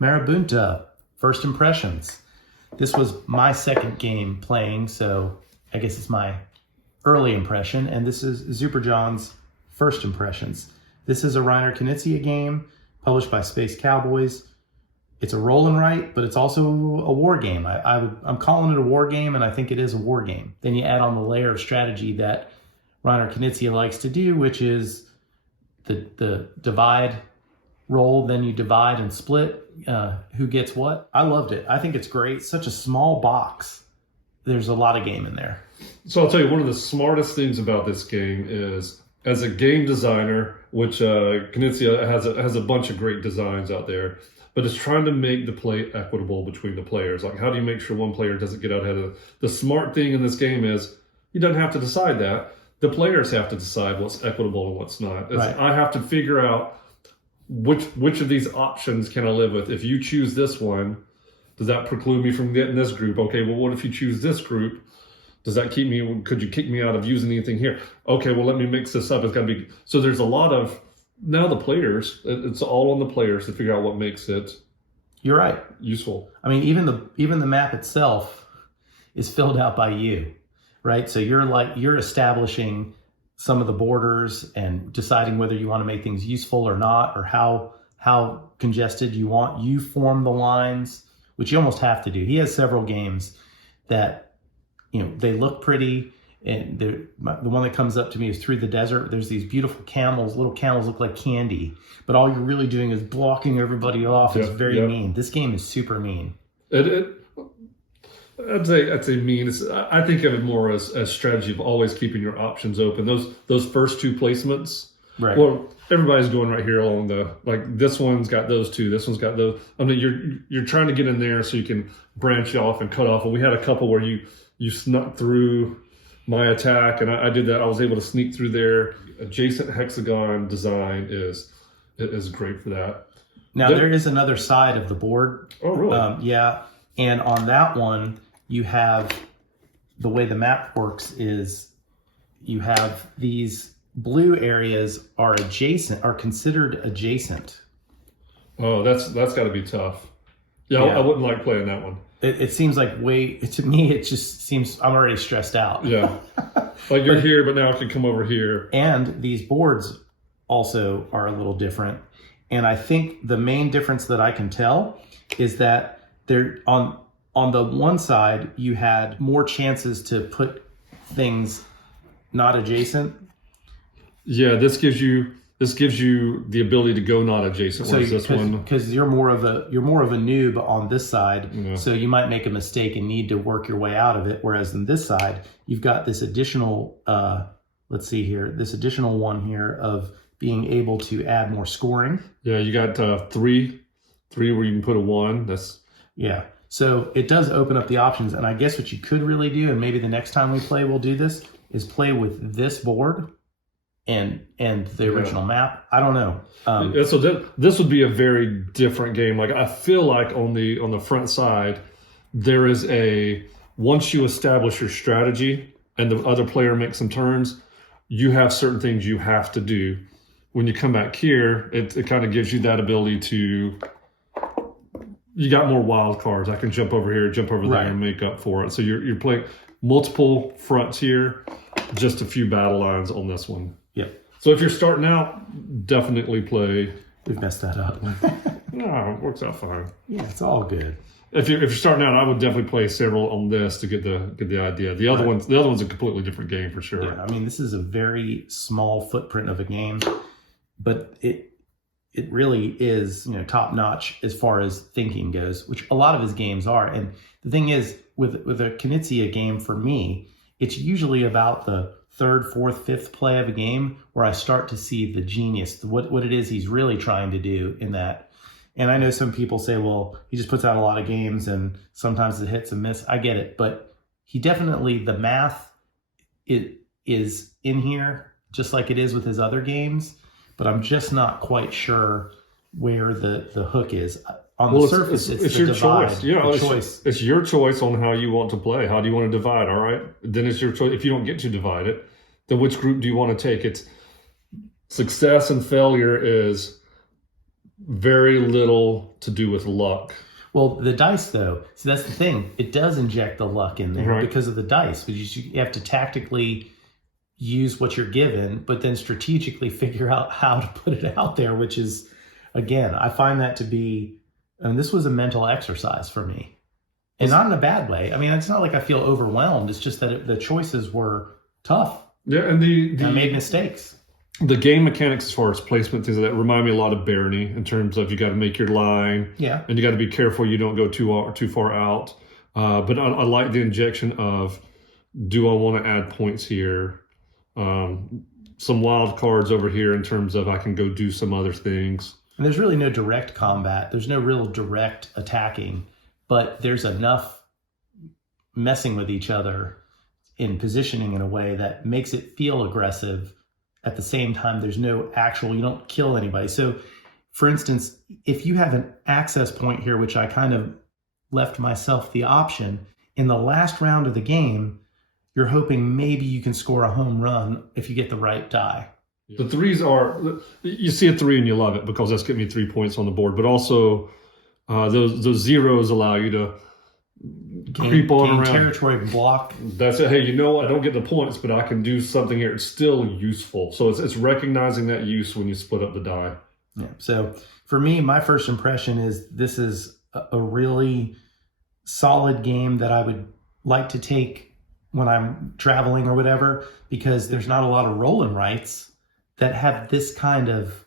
Marabunta, first impressions. This was my second game playing, so I guess it's my early impression, and this is Super John's first impressions. This is a Reiner Knizia game published by Space Cowboys. It's a roll and write, but it's also a war game. I'm calling it a war game, and I think it is a war game. Then you add on the layer of strategy that Reiner Knizia likes to do, which is the divide roll, then you divide and split who gets what. I loved it. I think it's great. Such a small box. There's a lot of game in there. So I'll tell you, one of the smartest things about this game is, as a game designer, which Knizia has a bunch of great designs out there, but it's trying to make the play equitable between the players. Like, how do you make sure one player doesn't get out ahead of the smart thing in this game is you don't have to decide that. The players have to decide what's equitable and what's not. Right. I have to figure out which of these options can I live with. If you choose this one, does that preclude me from getting this group? Okay, well, what if you choose this group? Does that keep me, could you kick me out of using anything here? Okay, well, let me mix this up. It's got to be, so there's a lot of, now the players, it's all on the players to figure out what makes it You're right. useful. I mean, even the map itself is filled out by you, right? So you're establishing some of the borders and deciding whether you want to make things useful or not, or how congested you want. You form the lines, which you almost have to do. He has several games that, they look pretty. And the one that comes up to me is Through the Desert. There's these beautiful camels. Little camels look like candy, but all you're really doing is blocking everybody off. It's very mean. This game is super mean. I'd say mean. I think of it more as strategy of always keeping your options open. Those first two placements. Right. Well, everybody's going right here along the, like, this one's got those two. This one's got those. I mean, you're trying to get in there so you can branch off and cut off. And we had a couple where you snuck through my attack, and I did that. I was able to sneak through there. Adjacent hexagon design is great for that. Now there is another side of the board. Oh, really? Yeah, and on that one, you have, the way the map works is you have these blue areas are considered adjacent. Oh, that's got to be tough. Yeah, I wouldn't like playing that one. It seems like to me, it just seems I'm already stressed out. Yeah. Like you're here, but now I can come over here. And these boards also are a little different. And I think the main difference that I can tell is that they're on the one side, you had more chances to put things not adjacent. Yeah, this gives you the ability to go not adjacent. So this one, because you're more of a noob on this side, so you might make a mistake and need to work your way out of it. Whereas on this side, you've got this additional, let's see here, this additional one here of being able to add more scoring. Yeah, you got three where you can put a 1. Yeah. So it does open up the options, and I guess what you could really do, and maybe the next time we play, we'll do this, is play with this board and the original map. I don't know. So this would be a very different game. Like, I feel like on the front side, there is once you establish your strategy and the other player makes some turns, you have certain things you have to do. When you come back here, it kind of gives you that ability to, you got more wild cards. I can jump over here, jump over there, and make up for it. So you're playing multiple fronts here, just a few battle lines on this one. Yep. So if you're starting out, definitely play. We've messed that up. No, it works out fine. Yeah, it's all good. If you're starting out, I would definitely play several on this to get the idea. The other one's a completely different game for sure. Yeah, I mean, this is a very small footprint of a game, but it really is, top notch as far as thinking goes, which a lot of his games are. And the thing is, with a Knizia game, for me, it's usually about the third, fourth, fifth play of a game where I start to see the genius, what it is he's really trying to do in that. And I know some people say, well, he just puts out a lot of games and sometimes it hits and miss. I get it, but he definitely, the math is in here just like it is with his other games, but I'm just not quite sure where the hook is. On the surface, it's your divide, choice. Yeah, choice. It's your choice on how you want to play. How do you want to divide? All right, then it's your choice. If you don't get to divide it, then which group do you want to take? It's success and failure is very little to do with luck. Well, the dice, though, see, that's the thing. It does inject the luck in there because of the dice. But you have to tactically use what you're given, but then strategically figure out how to put it out there, which is, again, I find that to be, and this was a mental exercise for me. And not in a bad way. I mean, it's not like I feel overwhelmed. It's just that the choices were tough. Yeah, and I made mistakes. The game mechanics as far as placement, things like that, remind me a lot of Barony in terms of you got to make your line. Yeah. And you got to be careful you don't go too far out. But I like the injection of, do I want to add points here? Some wild cards over here in terms of I can go do some other things. And there's really no direct combat. There's no real direct attacking, but there's enough messing with each other in positioning in a way that makes it feel aggressive. At the same time, there's no actual, you don't kill anybody. So, for instance, if you have an access point here, which I kind of left myself the option, in the last round of the game, you're hoping maybe you can score a home run if you get the right die. The threes are, you see a 3 and you love it because that's getting me 3 points on the board, but also those zeros allow you to creep on around territory, block. That's it. Hey, you know what? I don't get the points, but I can do something here. It's still useful. So it's recognizing that use when you split up the die. Yeah. So for me, my first impression is this is a really solid game that I would like to take when I'm traveling or whatever, because there's not a lot of roll and writes that have this kind of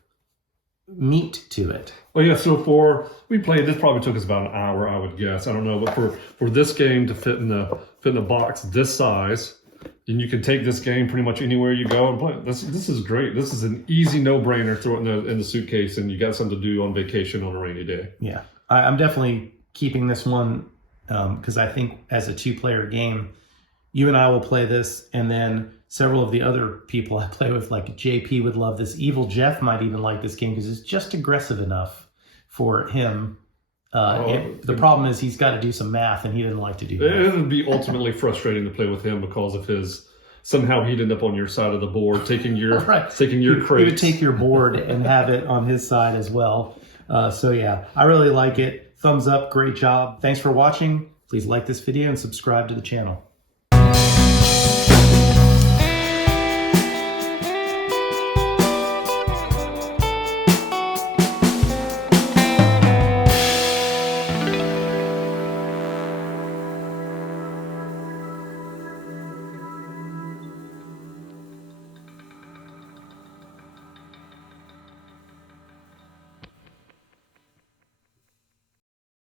meat to it. Well, yeah, so we played, this probably took us about an hour, I would guess. I don't know, but for this game to fit in the box this size, and you can take this game pretty much anywhere you go and play. This is great. This is an easy no-brainer. Throw it in the suitcase, and you got something to do on vacation on a rainy day. Yeah, I'm definitely keeping this one because I think as a 2-player game, you and I will play this, and then several of the other people I play with, like JP, would love this. Evil Jeff might even like this game because it's just aggressive enough for him. The problem is he's got to do some math, and he didn't like to do that. It would be ultimately frustrating to play with him because of his, somehow he'd end up on your side of the board, taking your crates. He would take your board and have it on his side as well. So yeah, I really like it. Thumbs up, great job. Thanks for watching. Please like this video and subscribe to the channel.